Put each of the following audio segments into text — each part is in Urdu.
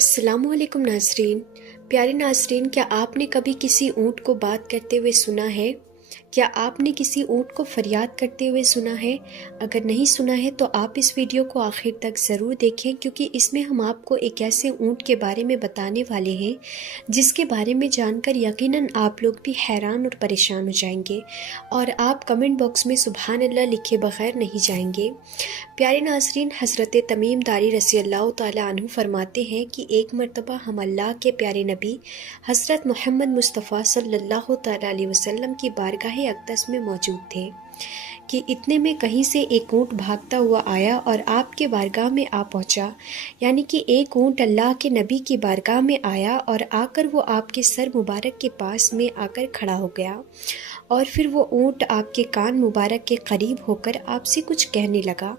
السلام علیکم ناظرین۔ پیارے ناظرین، کیا آپ نے کبھی کسی اونٹ کو بات کرتے ہوئے سنا ہے؟ کیا آپ نے کسی اونٹ کو فریاد کرتے ہوئے سنا ہے؟ اگر نہیں سنا ہے تو آپ اس ویڈیو کو آخر تک ضرور دیکھیں، کیونکہ اس میں ہم آپ کو ایک ایسے اونٹ کے بارے میں بتانے والے ہیں جس کے بارے میں جان کر یقیناً آپ لوگ بھی حیران اور پریشان ہو جائیں گے، اور آپ کمنٹ باکس میں سبحان اللہ لکھے بغیر نہیں جائیں گے۔ پیارے ناظرین، حضرت تمیم داری رضی اللہ تعالیٰ عنہ فرماتے ہیں کہ ایک مرتبہ ہم اللہ کے پیارے نبی حضرت محمد مصطفیٰ صلی اللہ تعالیٰ علیہ وسلم کی بارگاہ اقدس میں موجود تھے کہ اتنے میں کہیں سے ایک اونٹ بھاگتا ہوا آیا اور آپ کے بارگاہ میں آ پہنچا۔ یعنی کہ ایک اونٹ اللہ کے نبی کی بارگاہ میں آیا اور آ کر وہ آپ کے سر مبارک کے پاس میں آ کر کھڑا ہو گیا، اور پھر وہ اونٹ آپ کے کان مبارک کے قریب ہو کر آپ سے کچھ کہنے لگا،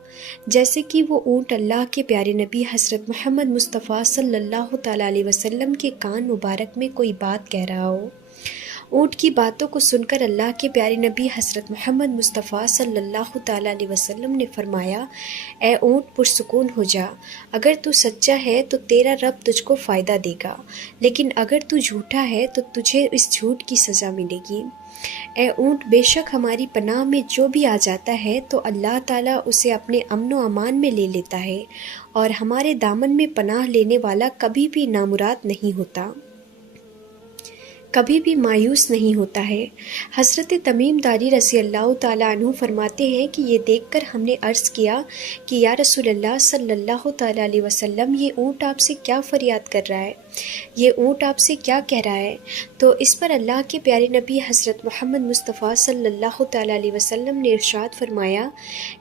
جیسے کہ وہ اونٹ اللہ کے پیارے نبی حضرت محمد مصطفیٰ صلی اللہ تعالیٰ علیہ وسلم کے کان مبارک میں کوئی بات کہہ رہا ہو۔ اونٹ کی باتوں کو سن کر اللہ کے پیارے نبی حضرت محمد مصطفیٰ صلی اللہ تعالیٰ علیہ وسلم نے فرمایا، اے اونٹ پرسکون ہو جا، اگر تو سچا ہے تو تیرا رب تجھ کو فائدہ دے گا، لیکن اگر تو جھوٹا ہے تو تجھے اس جھوٹ کی سزا ملے گی۔ اے اونٹ، بے شک ہماری پناہ میں جو بھی آ جاتا ہے تو اللہ تعالیٰ اسے اپنے امن و امان میں لے لیتا ہے، اور ہمارے دامن میں پناہ لینے والا کبھی بھی نامراد نہیں ہوتا، کبھی بھی مایوس نہیں ہوتا ہے۔ حضرت تمیم داری رضی اللہ تعالیٰ عنہ فرماتے ہیں کہ یہ دیکھ کر ہم نے عرض کیا کہ یا رسول اللہ صلی اللہ تعالیٰ علیہ وسلم، یہ اونٹ آپ سے کیا فریاد کر رہا ہے؟ یہ اونٹ آپ سے کیا کہہ رہا ہے؟ تو اس پر اللہ کے پیارے نبی حضرت محمد مصطفیٰ صلی اللہ تعالیٰ علیہ وسلم نے ارشاد فرمایا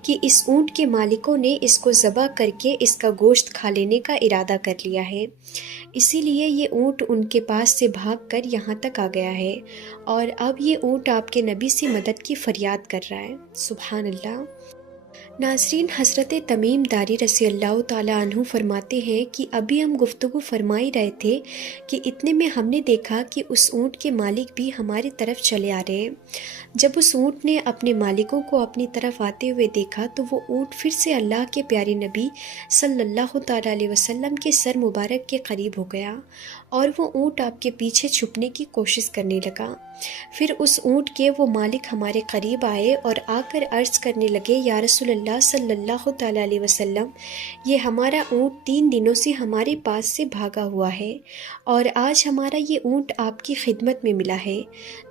کہ اس اونٹ کے مالکوں نے اس کو ذبح کر کے اس کا گوشت کھا لینے کا ارادہ کر لیا ہے، اسی لیے یہ اونٹ ان کے پاس سے بھاگ کر یہاں تک آ گیا ہے، اور اب یہ اونٹ آپ کے نبی سے مدد کی فریاد کر رہا ہے۔ سبحان اللہ۔ ناظرین، حضرت تمیم داری رضی اللہ تعالیٰ عنہ فرماتے ہیں کہ ابھی ہم گفتگو فرمائی رہے تھے کہ اتنے میں ہم نے دیکھا کہ اس اونٹ کے مالک بھی ہماری طرف چلے آ رہے ہیں۔ جب اس اونٹ نے اپنے مالکوں کو اپنی طرف آتے ہوئے دیکھا تو وہ اونٹ پھر سے اللہ کے پیارے نبی صلی اللہ تعالیٰ علیہ وسلم کے سر مبارک کے قریب ہو گیا، اور وہ اونٹ آپ کے پیچھے چھپنے کی کوشش کرنے لگا۔ پھر اس اونٹ کے وہ مالک ہمارے قریب آئے اور آ کر عرض کرنے لگے، یا رسول اللہ صلی اللہ تعالیٰ علیہ وسلم، یہ ہمارا اونٹ 3 دنوں سے ہمارے پاس سے بھاگا ہوا ہے، اور آج ہمارا یہ اونٹ آپ کی خدمت میں ملا ہے۔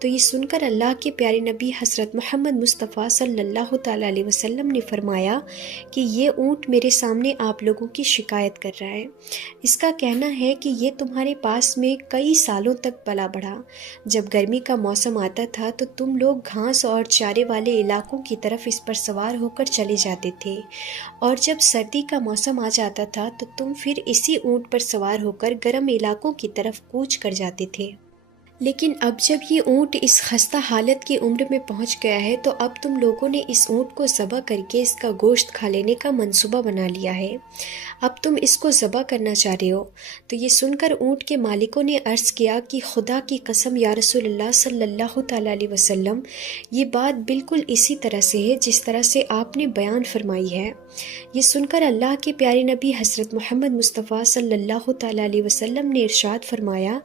تو یہ سن کر اللہ کے پیارے نبی حضرت محمد مصطفیٰ صلی اللہ تعالیٰ علیہ وسلم نے فرمایا کہ یہ اونٹ میرے سامنے آپ لوگوں کی شکایت کر رہا ہے۔ اس کا کہنا ہے کہ یہ تمہارے پاس میں کئی سالوں تک پلا بڑھا، جب گرمی کا موسم آتا تھا تو تم لوگ گھاس اور چارے والے علاقوں کی طرف اس پر سوار ہو کر چلے جاتے تھے، اور جب سردی کا موسم آ جاتا تھا تو تم پھر اسی اونٹ پر سوار ہو کر گرم علاقوں کی طرف کوچ کر جاتے تھے۔ لیکن اب جب یہ اونٹ اس خستہ حالت کی عمر میں پہنچ گیا ہے تو اب تم لوگوں نے اس اونٹ کو ذبح کر کے اس کا گوشت کھا لینے کا منصوبہ بنا لیا ہے، اب تم اس کو ذبح کرنا چاہ رہے ہو۔ تو یہ سن کر اونٹ کے مالکوں نے عرض کیا کہ خدا کی قسم یا رسول اللہ صلی اللہ تعالیٰ علیہ وسلم، یہ بات بالکل اسی طرح سے ہے جس طرح سے آپ نے بیان فرمائی ہے۔ یہ سن کر اللہ کے پیارے نبی حضرت محمد مصطفیٰ صلی اللہ تعالیٰ علیہ وسلم نے ارشاد فرمایا،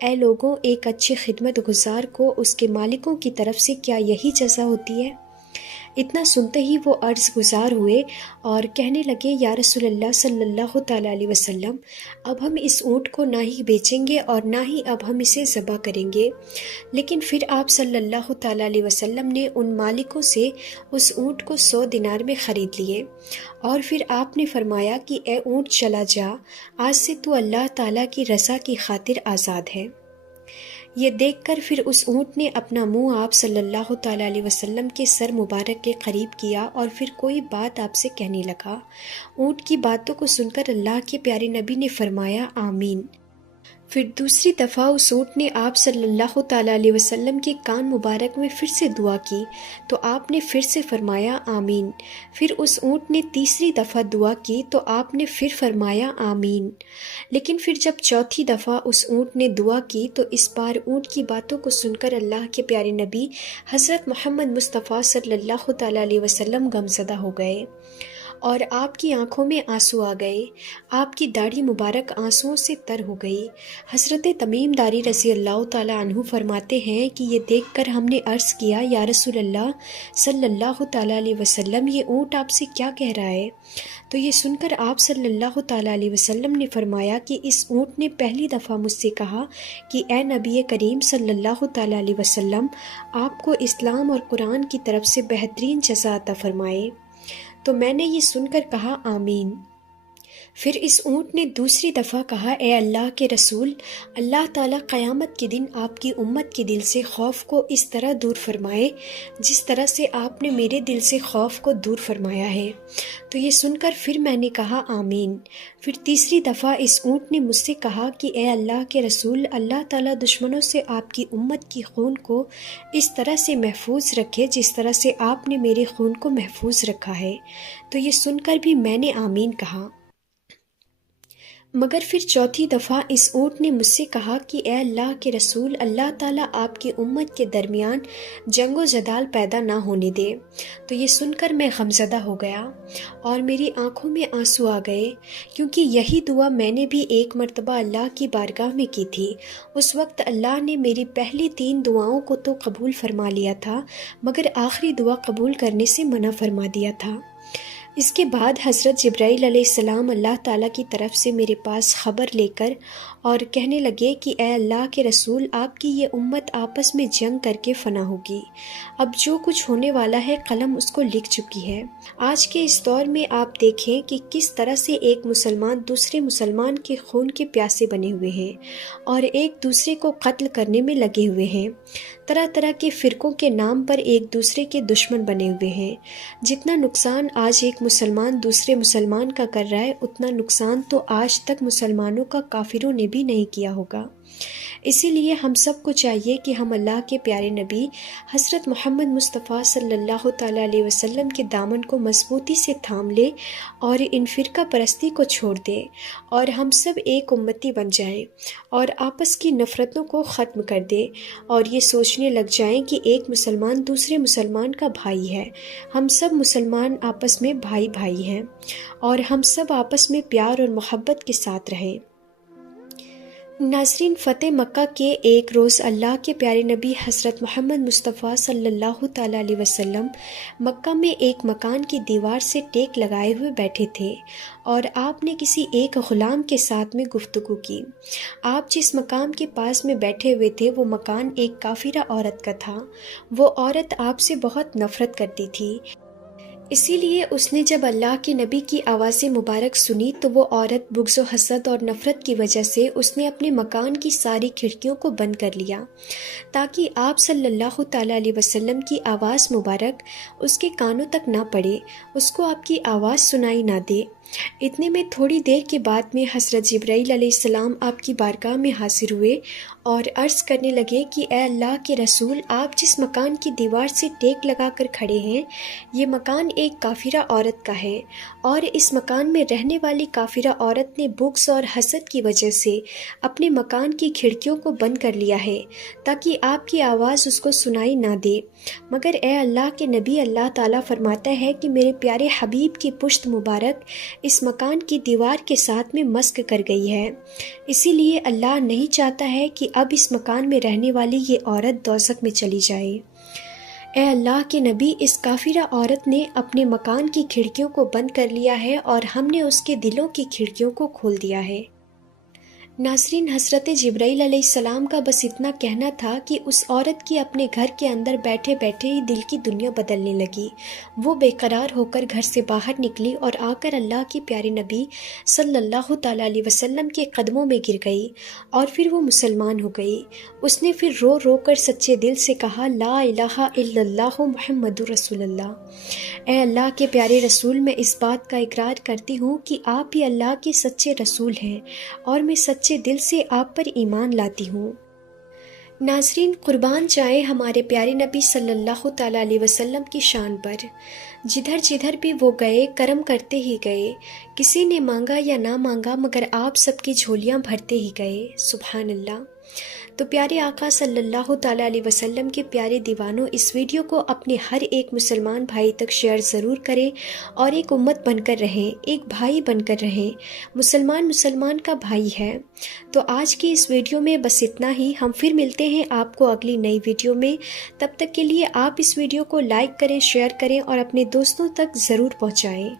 اے لوگوں، ایک اچھے خدمت گزار کو اس کے مالکوں کی طرف سے کیا یہی جزا ہوتی ہے؟ اتنا سنتے ہی وہ عرض گزار ہوئے اور کہنے لگے، یا رسول اللہ صلی اللہ تعالیٰ علیہ وسلم، اب ہم اس اونٹ کو نہ ہی بیچیں گے اور نہ ہی اب ہم اسے ذبح کریں گے۔ لیکن پھر آپ صلی اللہ تعالیٰ علیہ وسلم نے ان مالکوں سے اس اونٹ کو 100 دینار میں خرید لیے، اور پھر آپ نے فرمایا کہ اے اونٹ چلا جا، آج سے تو اللہ تعالیٰ کی رضا کی خاطر آزاد ہے۔ یہ دیکھ کر پھر اس اونٹ نے اپنا منہ آپ صلی اللہ تعالیٰ علیہ وسلم کے سر مبارک کے قریب کیا اور پھر کوئی بات آپ سے کہنے لگا۔ اونٹ کی باتوں کو سن کر اللہ کے پیارے نبی نے فرمایا، آمین۔ پھر دوسری دفعہ اس اونٹ نے آپ صلی اللہ تعالیٰ علیہ وسلم کے کان مبارک میں پھر سے دعا کی تو آپ نے پھر سے فرمایا، آمین۔ پھر اس اونٹ نے تیسری دفعہ دعا کی تو آپ نے پھر فرمایا، آمین۔ لیکن پھر جب چوتھی دفعہ اس اونٹ نے دعا کی تو اس بار اونٹ کی باتوں کو سن کر اللہ کے پیارے نبی حضرت محمد مصطفیٰ صلی اللہ تعالیٰ علیہ وسلم غمزدہ ہو گئے، اور آپ کی آنکھوں میں آنسو آ گئے، آپ کی داڑھی مبارک آنسوؤں سے تر ہو گئی۔ حضرت تمیم داری رضی اللہ تعالیٰ عنہ فرماتے ہیں کہ یہ دیکھ کر ہم نے عرض کیا، یا رسول اللہ صلی اللہ تعالیٰ علیہ وسلم، یہ اونٹ آپ سے کیا کہہ رہا ہے؟ تو یہ سن کر آپ صلی اللہ تعالیٰ علیہ وسلم نے فرمایا کہ اس اونٹ نے پہلی دفعہ مجھ سے کہا کہ اے نبی کریم صلی اللہ تعالیٰ علیہ وسلم، آپ کو اسلام اور قرآن کی طرف سے بہترین جزا عطا فرمائے۔ تو میں نے یہ سن کر کہا آمین۔ پھر اس اونٹ نے دوسری دفعہ کہا، اے اللہ کے رسول، اللہ تعالیٰ قیامت کے دن آپ کی امت کے دل سے خوف کو اس طرح دور فرمائے جس طرح سے آپ نے میرے دل سے خوف کو دور فرمایا ہے۔ تو یہ سن کر پھر میں نے کہا آمین۔ پھر تیسری دفعہ اس اونٹ نے مجھ سے کہا کہ اے اللہ کے رسول، اللہ تعالیٰ دشمنوں سے آپ کی امت کی خون کو اس طرح سے محفوظ رکھے جس طرح سے آپ نے میرے خون کو محفوظ رکھا ہے۔ تو یہ سن کر بھی میں نے آمین کہا۔ مگر پھر چوتھی دفعہ اس اونٹ نے مجھ سے کہا کہ اے اللہ کے رسول، اللہ تعالیٰ آپ کی امت کے درمیان جنگ و جدال پیدا نہ ہونے دے۔ تو یہ سن کر میں غمزدہ ہو گیا اور میری آنکھوں میں آنسو آ گئے، کیونکہ یہی دعا میں نے بھی ایک مرتبہ اللہ کی بارگاہ میں کی تھی۔ اس وقت اللہ نے میری پہلی 3 دعاؤں کو تو قبول فرما لیا تھا، مگر آخری دعا قبول کرنے سے منع فرما دیا تھا۔ اس کے بعد حضرت جبرائیل علیہ السلام اللہ تعالیٰ کی طرف سے میرے پاس خبر لے کر اور کہنے لگے کہ اے اللہ کے رسول، آپ کی یہ امت آپس میں جنگ کر کے فنا ہوگی۔ اب جو کچھ ہونے والا ہے قلم اس کو لکھ چکی ہے۔ آج کے اس دور میں آپ دیکھیں کہ کس طرح سے ایک مسلمان دوسرے مسلمان کے خون کے پیاسے بنے ہوئے ہیں اور ایک دوسرے کو قتل کرنے میں لگے ہوئے ہیں۔ طرح طرح کے فرقوں کے نام پر ایک دوسرے کے دشمن بنے ہوئے ہیں۔ جتنا نقصان آج ایک مسلمان دوسرے مسلمان کا کر رہا ہے، اتنا نقصان تو آج تک مسلمانوں کا کافروں نے بھی نہیں کیا ہوگا۔ اسی لیے ہم سب کو چاہیے کہ ہم اللہ کے پیارے نبی حضرت محمد مصطفیٰ صلی اللہ تعالیٰ علیہ وسلم کے دامن کو مضبوطی سے تھام لے اور ان فرقہ پرستی کو چھوڑ دیں، اور ہم سب ایک امتی بن جائیں اور آپس کی نفرتوں کو ختم کر دیں اور یہ سوچنے لگ جائیں کہ ایک مسلمان دوسرے مسلمان کا بھائی ہے، ہم سب مسلمان آپس میں بھائی بھائی ہیں اور ہم سب آپس میں پیار اور محبت کے ساتھ رہیں۔ ناظرین، فتح مکہ کے ایک روز اللہ کے پیارے نبی حضرت محمد مصطفیٰ صلی اللہ تعالیٰ علیہ وسلم مکہ میں ایک مکان کی دیوار سے ٹیک لگائے ہوئے بیٹھے تھے اور آپ نے کسی ایک غلام کے ساتھ میں گفتگو کی۔ آپ جس مقام کے پاس میں بیٹھے ہوئے تھے وہ مکان ایک کافرہ عورت کا تھا۔ وہ عورت آپ سے بہت نفرت کرتی تھی، اسی لیے اس نے جب اللہ کے نبی کی آواز مبارک سنی تو وہ عورت بغض و حسد اور نفرت کی وجہ سے اس نے اپنے مکان کی ساری کھڑکیوں کو بند کر لیا تاکہ آپ صلی اللہ تعالیٰ علیہ وسلم کی آواز مبارک اس کے کانوں تک نہ پڑے، اس کو آپ کی آواز سنائی نہ دے۔ اتنے میں تھوڑی دیر کے بعد میں حضرت جبرائیل علیہ السلام آپ کی بارگاہ میں حاضر ہوئے اور عرض کرنے لگے کہ اے اللہ کے رسول، آپ جس مکان کی دیوار سے ٹیک لگا کر کھڑے ہیں یہ مکان ایک کافرہ عورت کا ہے، اور اس مکان میں رہنے والی کافرہ عورت نے بغض اور حسد کی وجہ سے اپنے مکان کی کھڑکیوں کو بند کر لیا ہے تاکہ آپ کی آواز اس کو سنائی نہ دے۔ مگر اے اللہ کے نبی، اللہ تعالیٰ فرماتا ہے کہ میرے پیارے حبیب کی پشت مبارک اس مکان کی دیوار کے ساتھ میں مسک کر گئی ہے، اسی لیے اللہ نہیں چاہتا ہے کہ اب اس مکان میں رہنے والی یہ عورت دوزخ میں چلی جائے۔ اے اللہ کے نبی، اس کافرہ عورت نے اپنے مکان کی کھڑکیوں کو بند کر لیا ہے اور ہم نے اس کے دلوں کی کھڑکیوں کو کھول دیا ہے۔ ناظرین، حضرت جبرائیل علیہ السلام کا بس اتنا کہنا تھا کہ اس عورت کی اپنے گھر کے اندر بیٹھے بیٹھے ہی دل کی دنیا بدلنے لگی۔ وہ بے قرار ہو کر گھر سے باہر نکلی اور آ کر اللہ کے پیارے نبی صلی اللہ تعالیٰ علیہ وسلم کے قدموں میں گر گئی اور پھر وہ مسلمان ہو گئی۔ اس نے پھر رو رو کر سچے دل سے کہا، لا الہ الا اللہ محمد رسول اللہ۔ اے اللہ کے پیارے رسول، میں اس بات کا اقرار کرتی ہوں کہ آپ ہی اللہ کے سچے رسول ہیں اور میں سچے دل سے آپ پر ایمان لاتی ہوں۔ ناظرین، قربان جائیں ہمارے پیارے نبی صلی اللہ تعالیٰ علیہ وسلم کی شان پر۔ جدھر جدھر بھی وہ گئے کرم کرتے ہی گئے، کسی نے مانگا یا نہ مانگا مگر آپ سب کی جھولیاں بھرتے ہی گئے۔ سبحان اللہ۔ تو پیارے آقا صلی اللہ تعالیٰ علیہ وسلم کے پیارے دیوانوں، اس ویڈیو کو اپنے ہر ایک مسلمان بھائی تک شیئر ضرور کریں اور ایک امت بن کر رہیں، ایک بھائی بن کر رہیں۔ مسلمان کا بھائی ہے۔ تو آج کی اس ویڈیو میں بس اتنا ہی، ہم پھر ملتے ہیں آپ کو اگلی نئی ویڈیو میں۔ تب تک کے لیے آپ اس ویڈیو کو لائک کریں، شیئر کریں اور اپنے دوستوں تک ضرور پہنچائیں۔